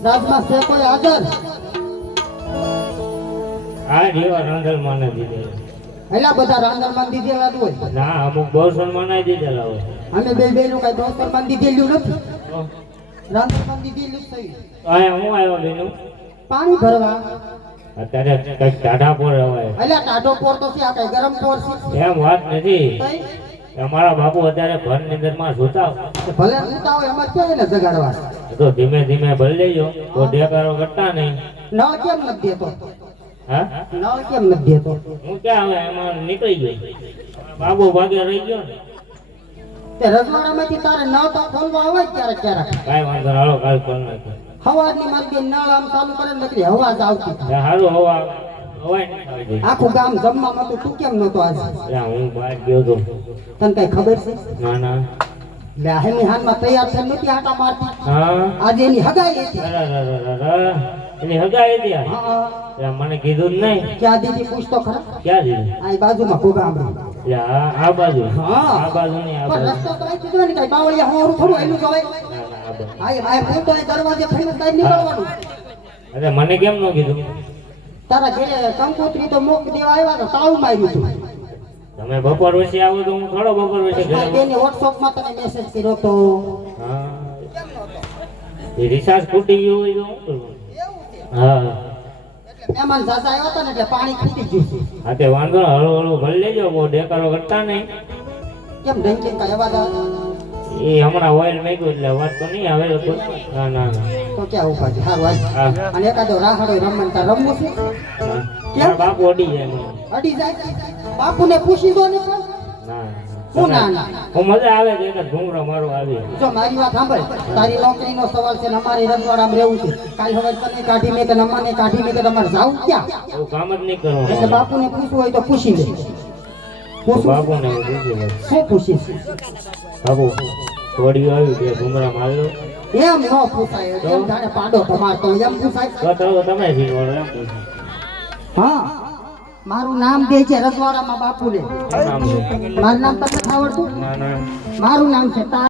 રાજમાં છે કોઈ હાજર? આ જેવા રાંધલ માને દીધે એલા બધા રાંધણ માં દીધેલા જ હોય. ના અમુક બહુસન માને દીધેલા હોય. અમે બે બેનું કઈ દોસ્તર માં દીધેલું નથી. રાંધણ માં દીધેલું જ થયું. અહીંયા હું આવ્યો બેનું પાણી ભરવા. અત્યારે કઈક ટાઢા પોર હોય. એલા ટાઢો પોર તો છે, આ કઈ ગરમ પોર છે? એમ વાત નથી. તઈ? અમારા બાપુ અત્યારે ઘરની અંદર માં સુતા ભલે સુતા હોય એમાં ક્યાં એને જગાડવા? તો ધીમે ધીમે ભરી લેજો તો ઢેકારો કરતા નહીં. નળ કેમ નથી દેતો? હા નળ કેમ નથી દેતો? હું ક્યાં હવે એમાં નીકળી ગયો. બાબુ ભાગે રહી ગયો ને. તે રજવાડામાંથી તારે નળ તો ખોલવા આવે જ ક્યારેક ક્યારેક. કાંઈ વાંધો નહીં, હાલો કાલ કરી નાખો. હવારની મારી બેન નળ આમ ચાલુ કરે ને નકરી હવા જ આવતી. સારું હવા હવાય નહીં આવતી. આખું ગામ જમવામાં તો તું કેમ નતો આજે? ત્યાં હું બહાર ગયો તો. તને કઈ ખબર છે? ના ના. લે હેમી હાનમાં તૈયાર થઈ નથી આટા મારતી. હા આજે એની હગાઈ હતી. અરે એની હગાઈ હતી આ? હા ત્યાં મને કીધું જ નહીં. ક્યાં દીધી પૂછતો ખરા? ક્યાં દીધું? આ બાજુમાં ગોગામડી. આ બાજુ? હા આ બાજુ નહીં, આ પણ બાજુ. રસ્તો તો અહીંથી જો ને કઈ બાવળિયા હોરું થોડું એનું જવાય. ના, ના, આ બાજુ. આ ફૂટો એ દરવાજે થઈને કઈ નીકળવાનું. અરે મને કેમ ન કીધું? તારા ઘરે કંકોત્રી તો મોક દેવા આવ્યા તો તાળું માર્યું હતું. તમે બપોર પછી આવો તો હું થોડો બપોર પછી ઘરે આવું. બેને વોટ્સઅપમાં તને મેસેજ કર્યો તો. હા એ રિચાર્જ ખૂટી ગયું હોય તો શું કરવું? હા મહેમાન સાસા આવ્યા હતા ને એટલે પાણી ખૂટી ગયું છે. હા તે વાંધો નહીં, હળવું હળવું ભરી લેજો, બહુ ડેકારો કરતા નહીં. કેમ ડંકી કઈ અવાજ આવે? એ હમણાં ઓઇલ મેગ્યું એટલે વાત તો નહીં આવે તો. ના ના ના. તો ક્યાં ઉભા છે? સારું હાલ. હા અને એકાદો રાહડો રમણ તાર રમવું છે? હા. મારા બાપુ અડી જાય મને. અડી જાય? બાપુને પૂછી દો ને પણ. ના હું ના ના. હું મજા આવે છે એક ઘૂંઘરો મારો આવી. જો મારી વાત સાંભળ, તારી નોકરીનો સવાલ છે ને અમારી રજવાડામાં રહેવું છે. કાલ હવે તને કાઢી મેં કે અમાને કાઢી મેં કે તમારે જાવું ક્યાં? એવું કામ જ નહીં કરવું. એટલે બાપુને પૂછવું હોય તો પૂછી લે. પૂછું? બાપુને હું પૂછી લઉં. શું પૂછીશ? બાપુ થોડી આવી બે ઘૂંઘરા મારી લો. એમ ન પૂછાય. એમ જાણે પાડો તમારતો એમ પૂછાય? તો તમે શીખવાડો એમ પૂછો. હા મારું નામ દે છે રજવાડામાં બાપુને. શું નામ છે? મારું નામ તમને આવડતું? ના ના. મારું નામ છે